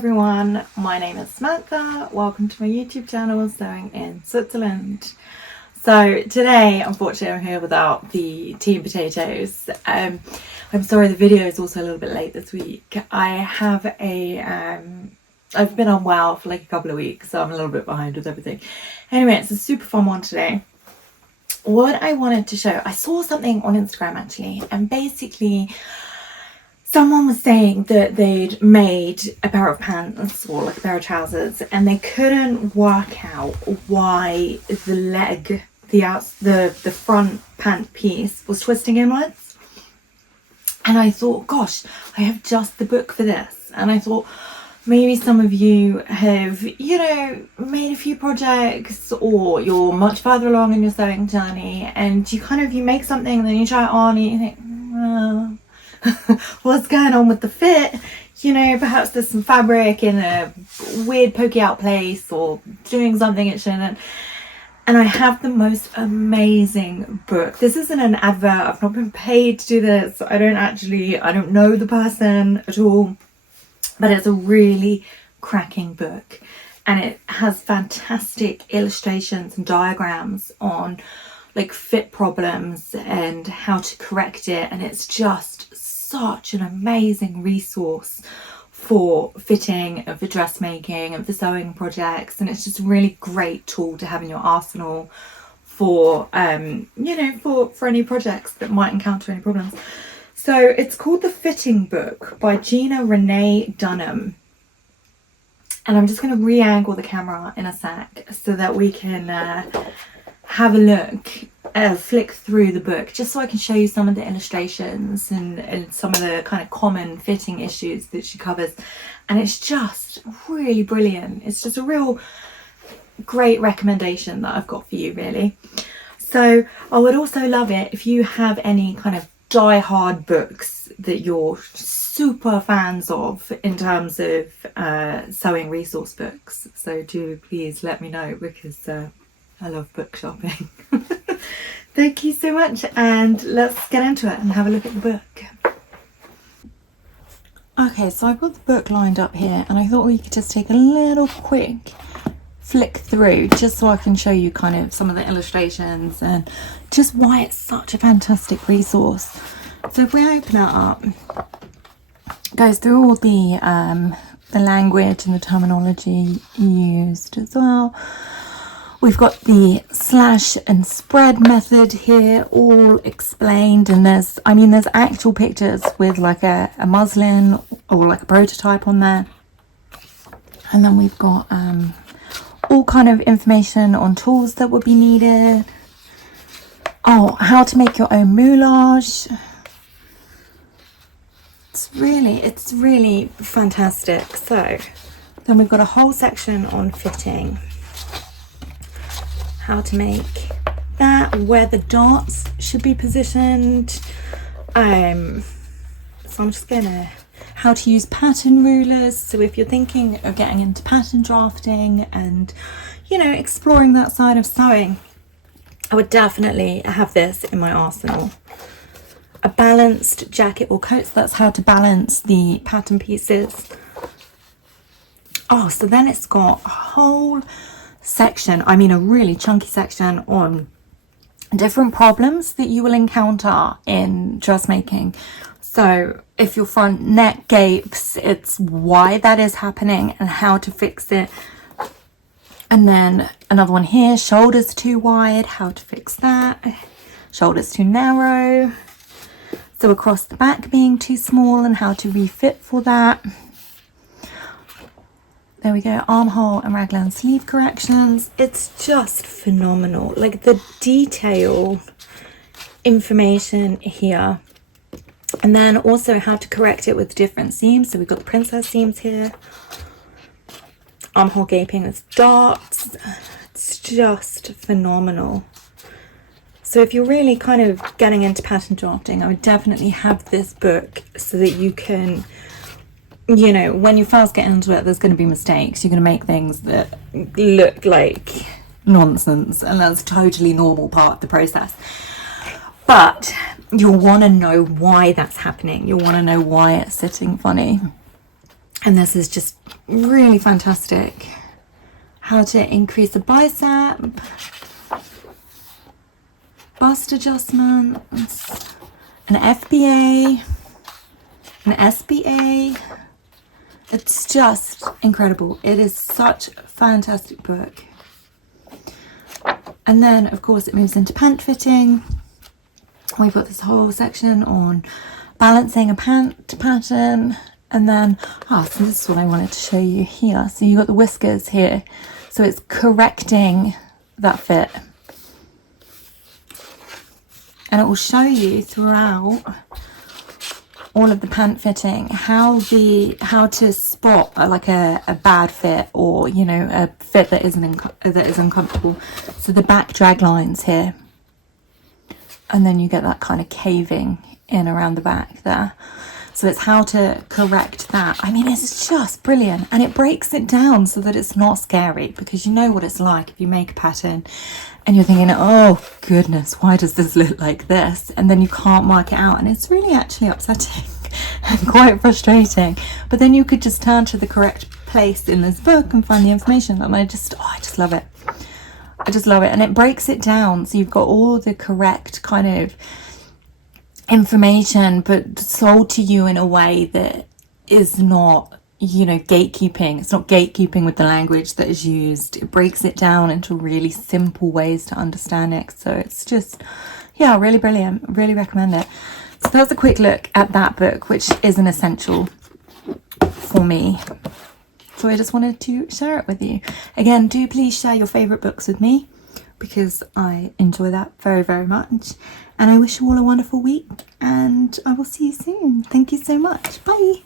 everyone, my name is Samantha. Welcome to my YouTube channel, Sewing in Switzerland. So today, unfortunately, I'm here without the tea and potatoes. I'm sorry the video is also a little bit late this week. I have I've been unwell for like a couple of weeks, so I'm a little bit behind with everything. Anyway, it's a super fun one today. What I wanted to show, I saw something on Instagram actually, and basically someone was saying that they'd made a pair of pants or like a pair of trousers and they couldn't work out why the leg, the front pant piece was twisting inwards. And I thought, gosh, I have just the book for this. And I thought maybe some of you have, made a few projects, or you're much further along in your sewing journey and you make something and then you try it on and you think, what's going on with the fit? Perhaps there's some fabric in a weird pokey out place or doing something it shouldn't. And I have the most amazing book. This isn't an advert. I've not been paid to do this. I don't know the person at all, but it's a really cracking book and it has fantastic illustrations and diagrams on like fit problems and how to correct it, and it's just such an amazing resource for fitting and for dressmaking and for sewing projects, and it's just a really great tool to have in your arsenal for for any projects that might encounter any problems. So it's called The Fitting Book by Gina Renee Dunham, and I'm just going to re-angle the camera in a sec so that we can have a look, flick through the book, just so I can show you some of the illustrations and some of the kind of common fitting issues that she covers. And it's just really brilliant. It's just a real great recommendation that I've got for you, really. So I would also love it if you have any kind of die-hard books that you're super fans of in terms of sewing resource books. So do please let me know, because I love book shopping. Thank you so much, and let's get into it and have a look at the book. Okay, so I've got the book lined up here and I thought we could just take a little quick flick through just so I can show you kind of some of the illustrations and just why it's such a fantastic resource. So if we open it up, it goes through all the language and the terminology used as well. We've got the slash and spread method here all explained, and there's actual pictures with like a muslin or like a prototype on there. And then we've got all kind of information on tools that would be needed. Oh, how to make your own moulage. It's really fantastic. So then we've got a whole section on fitting. How to make that, where the darts should be positioned. So I'm just how to use pattern rulers. So if you're thinking of getting into pattern drafting and exploring that side of sewing, I would definitely have this in my arsenal. A balanced jacket or coat, so that's how to balance the pattern pieces. Oh, so then it's got a whole section, a really chunky section on different problems that you will encounter in dressmaking. So if your front neck gapes, it's why that is happening and how to fix it. And then another one here, shoulders too wide, how to fix that. Shoulders too narrow. So across the back being too small and how to refit for that. There we go, armhole and raglan sleeve corrections. It's just phenomenal. Like the detailed information here. And then also how to correct it with different seams. So we've got the princess seams here. Armhole gaping with darts. It's just phenomenal. So if you're really kind of getting into pattern drafting, I would definitely have this book so that you can, when you first get into it, there's going to be mistakes. You're going to make things that look like nonsense, and that's a totally normal part of the process. But you'll want to know why that's happening. You'll want to know why it's sitting funny. And this is just really fantastic. How to increase a bicep, bust adjustments, an FBA, an SBA. It's just incredible. It is such a fantastic book. And then of course it moves into pant fitting. We've got this whole section on balancing a pant pattern. And then, so this is what I wanted to show you here. So you've got the whiskers here. So it's correcting that fit. And it will show you throughout all of the pant fitting how to spot like a bad fit, or you know, a fit that is uncomfortable. So the back drag lines here, and then you get that kind of caving in around the back there. So it's how to correct that. I mean, it's just brilliant, and it breaks it down so that it's not scary, because you know what it's like if you make a pattern and you're thinking, oh goodness, why does this look like this? And then you can't work it out, and it's really actually upsetting and quite frustrating. But then you could just turn to the correct place in this book and find the information, and I just love it. I just love it, and it breaks it down so you've got all the correct kind of information, but sold to you in a way that is not, you know, gatekeeping. It's not gatekeeping with the language that is used. It breaks it down into really simple ways to understand it. So it's just, yeah, really brilliant. Really recommend it. So that's a quick look at that book, which is an essential for me. So I just wanted to share it with you. Again, do please share your favourite books with me, because I enjoy that very, very much. And I wish you all a wonderful week, and I will see you soon. Thank you so much. Bye.